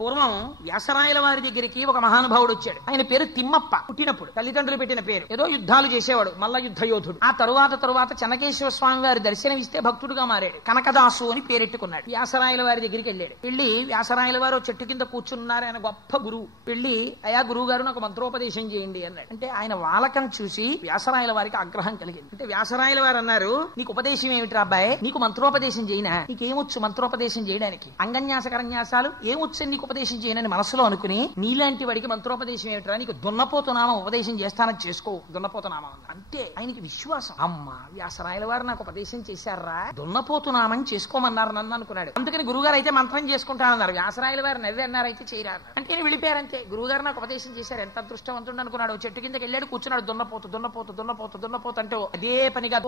పూర్వం వ్యాసరాయల వారి దగ్గరికి ఒక మహానుభావుడు వచ్చాడు. ఆయన పేరు తిమ్మప్ప. పుట్టినప్పుడు తల్లిదండ్రులు పెట్టిన పేరు. ఏదో యుద్ధాలు చేసేవాడు, మల్ల యుద్ధ యోధుడు. ఆ తరువాత చెన్నకేశ్వర స్వామి వారి దర్శనం ఇస్తే భక్తుడుగా మారాడు. కనకదాసు అని పేరెట్టుకున్నాడు. వ్యాసరాయల వారి దగ్గరికి వెళ్ళాడు. వెళ్ళి వ్యాసరాయల వారు చెట్టు కింద కూర్చున్నారు. ఆయన గొప్ప గురువు. వెళ్ళి అయా గురువు గారు నాకు మంత్రోపదేశం చేయండి అన్నాడు. అంటే ఆయన వాలకం చూసి వ్యాసరాయల వారికి ఆగ్రహం కలిగింది. అంటే వ్యాసరాయల వారు అన్నారు, నీకు ఉపదేశం ఏమిటి అబ్బాయి, నీకు మంత్రోపదేశం చేయనా, నీకేమొచ్చు మంత్రోపదేశం చేయడానికి, అంగన్యాస కరన్యాసాలు ఏమొచ్చు నీకు ఉపదేశం చేయనని మనసులో అనుకుని, నీలాంటి వాడికి మంత్రోపదేశం ఏమిట్రా, నీకు దున్నపోతునామం ఉపదేశం చేస్తానని చేసుకో, దున్నపోతునామం అంటే ఆయనకి విశ్వాసం. అమ్మ వ్యాసరాయల వారు నాకు ఉపదేశం చేశారా, దున్నపోతునామం చేసుకోమన్నారు నన్ను అనుకున్నాడు. అందుకని గురుగారు అయితే మంత్రం చేసుకుంటానన్నారు. వ్యాసరాయల వారు నవ్వి అన్నారు, అయితే చేయరా అంటే వెళ్ళిపోయారంతే. గురుగారు నాకు ఉపదేశం చేశారు, ఎంత అదృష్టవంతుడు అనుకున్నాడు. చెట్టు కిందకి వెళ్ళాడు, కూర్చున్నాడు. దున్నపోతు అంటే అదే పనిగా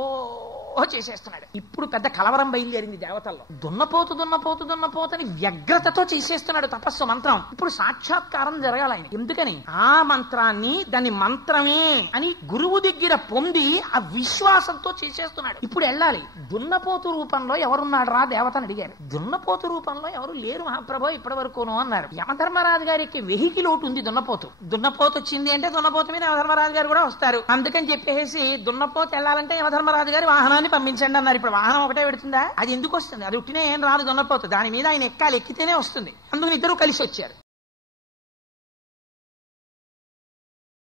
చేసేస్తున్నాడు. ఇప్పుడు పెద్ద కలవరం బయలుదేరింది దేవతల్లో. దున్నపోతని వ్యగ్రతతో చేసేస్తున్నాడు తపస్సు, మంత్రం. ఇప్పుడు సాక్షాత్కారం జరగాలి ఆయన. ఎందుకని ఆ మంత్రాన్ని దాన్ని మంత్రమే అని గురువు దగ్గర పొంది ఆ విశ్వాసంతో చేసేస్తున్నాడు. ఇప్పుడు వెళ్ళాలి. దున్నపోతు రూపంలో ఎవరున్నాడు రా దేవతని అడిగారు. దున్నపోతు రూపంలో ఎవరు లేరు మహాప్రభో ఇప్పటి వరకును అన్నారు. యమధర్మరాజు గారికి వెహికల్ ఒకటి ఉంది, దున్నపోతు వచ్చింది అంటే దున్నపోతు మీద యమధర్మరాజు గారు కూడా వస్తారు. అందుకని చెప్పేసి దున్నపోతు వెళ్ళాలంటే యమధర్మరాజు గారి వాహనాన్ని పంపించండి అన్నారు. ఇప్పుడు వాహనం ఒకటే పెడుతుందా, అది ఎందుకు వస్తుంది, అది ఉట్టినే ఏం రాదు దున్నపోతు. దాని మీద ఆయన ఎక్కాలి, ఎక్కితేనే వస్తుంది. అందుకని ఇద్దరు కలిసి వచ్చారు.